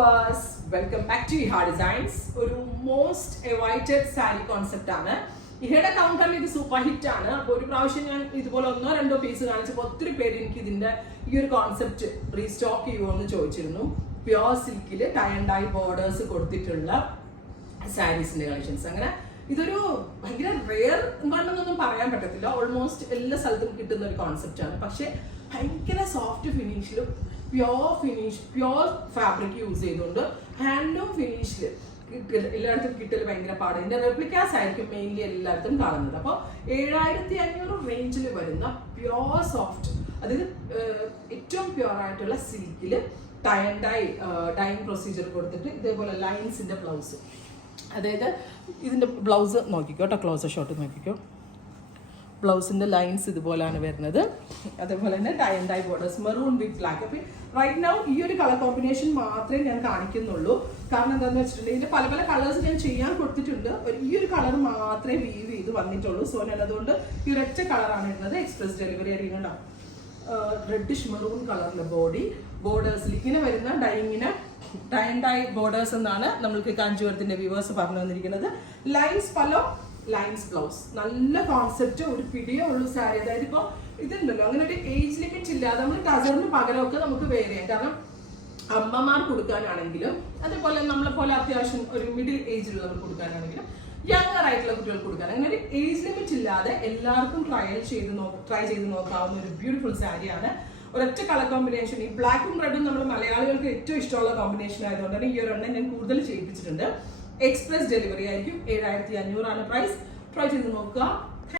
viewers, welcome back to Iha Designs. ഒരു most awaited sari concept ആണ്. ഇഹയുടെ കൗണ്ടറിൽ ഇത് സൂപ്പർ ഹിറ്റ് ആണ്. അപ്പോൾ ഒരു പ്രാവശ്യം ഞാൻ ഇതുപോലെ ഒന്നോ രണ്ടോ പീസ് കാണിച്ചപ്പോൾ ഒത്തിരി പേര് എനിക്ക് ഇതിന്റെ ഈ ഒരു കോൺസെപ്റ്റ് റീസ്റ്റോക്ക് ചെയ്യുമോ എന്ന് ചോദിച്ചിരുന്നു. പ്യോർ സിൽക്കിൽ ടൈ ആൻഡ് ഡൈ ബോർഡേഴ്സ് കൊടുത്തിട്ടുള്ള സാരീസിന്റെ കളക്ഷൻസ്. അങ്ങനെ ഇതൊരു ഭയങ്കര റെയർ എന്നൊന്നും പറയാൻ പറ്റത്തില്ല. ഓൾമോസ്റ്റ് എല്ലാ സ്ഥലത്തും കിട്ടുന്ന ഒരു കോൺസെപ്റ്റ് ആണ്. പക്ഷെ ഭയങ്കര സോഫ്റ്റ് ഫിനിഷിലും പ്യോർ ഫാബ്രിക് യൂസ് ചെയ്തുകൊണ്ട് ഹാൻഡ്ലൂം ഫിനിഷിൽ എല്ലായിടത്തും കിട്ടൽ ഭയങ്കര പാട്. ഇതിന്റെ റെപ്ലിക്കാസ് ആയിരിക്കും മെയിൻലി എല്ലായിടത്തും കാണുന്നത്. അപ്പോൾ 7500 റേഞ്ചിൽ വരുന്ന പ്യോർ സോഫ്റ്റ്, അതായത് ഏറ്റവും പ്യോർ ആയിട്ടുള്ള സിൽക്കിൽ ടൈ ആൻഡ് ഡൈയിങ് പ്രൊസീജിയർ കൊടുത്തിട്ട് ഇതേപോലെ ലൈൻസിന്റെ ബ്ലൗസ്, അതായത് ഇതിന്റെ ബ്ലൗസ് നോക്കിക്കോ കേട്ടോ, ക്ലോസർ ഷോട്ട് നോക്കിക്കോ. ബ്ലൗസിന്റെ ലൈൻസ് ഇതുപോലെയാണ് വരുന്നത്. അതേപോലെ തന്നെ tie and dye borders, maroon with black. അപ്പോൾ റൈറ്റ് നൗ ഈ ഒരു കളർ കോമ്പിനേഷൻ മാത്രമേ ഞാൻ കാണിക്കുന്നുള്ളൂ. കാരണം എന്താണെന്ന് വെച്ചിട്ടുണ്ടെങ്കിൽ ഇതിന്റെ പല പല കളേഴ്സ് ഞാൻ ചെയ്യാൻ കൊടുത്തിട്ടുണ്ട്. ഈ ഒരു കളർ മാത്രമേ വീവ് ചെയ്ത് വന്നിട്ടുള്ളൂ. സോ ഞാൻ അതുകൊണ്ട് ഈ ഒരൊറ്റ കളറാണ് ഇടുന്നത്. എക്സ്പ്രസ് ഡെലിവറി ആയിരിക്കും. റെഡിഷ് മെറൂൺ കളറിന്റെ ബോർഡേഴ്സിൽ ഇങ്ങനെ വരുന്ന ഡൈയിങ്ങിന് ടൈ ആൻഡ് ഡൈ ബോർഡേഴ്സ് എന്നാണ് നമ്മൾക്ക് കാഞ്ചീപുരത്തിന്റെ വ്യൂവേഴ്സ് പറഞ്ഞു തന്നിരിക്കുന്നത്. Lines പലോ, lines blouse. നല്ല കോൺസെപ്റ്റ്, ഒരു പിടിയേ ഉള്ളൂ സാരി. അതായത് ഇപ്പോൾ ഇതുണ്ടല്ലോ, അങ്ങനെ ഒരു ഏജ് ലിമിറ്റ് ഇല്ലാതെ നമ്മൾ ടസറിന് പകരമൊക്കെ നമുക്ക് വേറെ ചെയ്യാം. കാരണം അമ്മമാർ കൊടുക്കാനാണെങ്കിലും അതേപോലെ നമ്മളെ പോലെ അത്യാവശ്യം ഒരു മിഡിൽ ഏജിലുള്ളവർ കൊടുക്കാനാണെങ്കിലും യങ്ങർ ആയിട്ടുള്ള കുട്ടികൾക്ക് കൊടുക്കാൻ, അങ്ങനെ ഒരു ഏജ് ലിമിറ്റ് ഇല്ലാതെ എല്ലാവർക്കും ട്രൈ ചെയ്ത് നോക്കാവുന്ന ഒരു ബ്യൂട്ടിഫുൾ സാരിയാണ്. ഒരൊറ്റ കളർ കോമ്പിനേഷൻ. ഈ ബ്ലാക്കും റെഡും നമ്മൾ മലയാളികൾക്ക് ഏറ്റവും ഇഷ്ടമുള്ള കോമ്പിനേഷൻ ആയതുകൊണ്ട് തന്നെ ഈ ഒരെണ്ണം ഞാൻ കൂടുതൽ ചെയ്യിപ്പിച്ചിട്ടുണ്ട്. എക്സ്പ്രസ് ഡെലിവറി ആയിരിക്കും. 7500 പ്രൈസ്. ട്രൈ ചെയ്ത് നോക്കുക.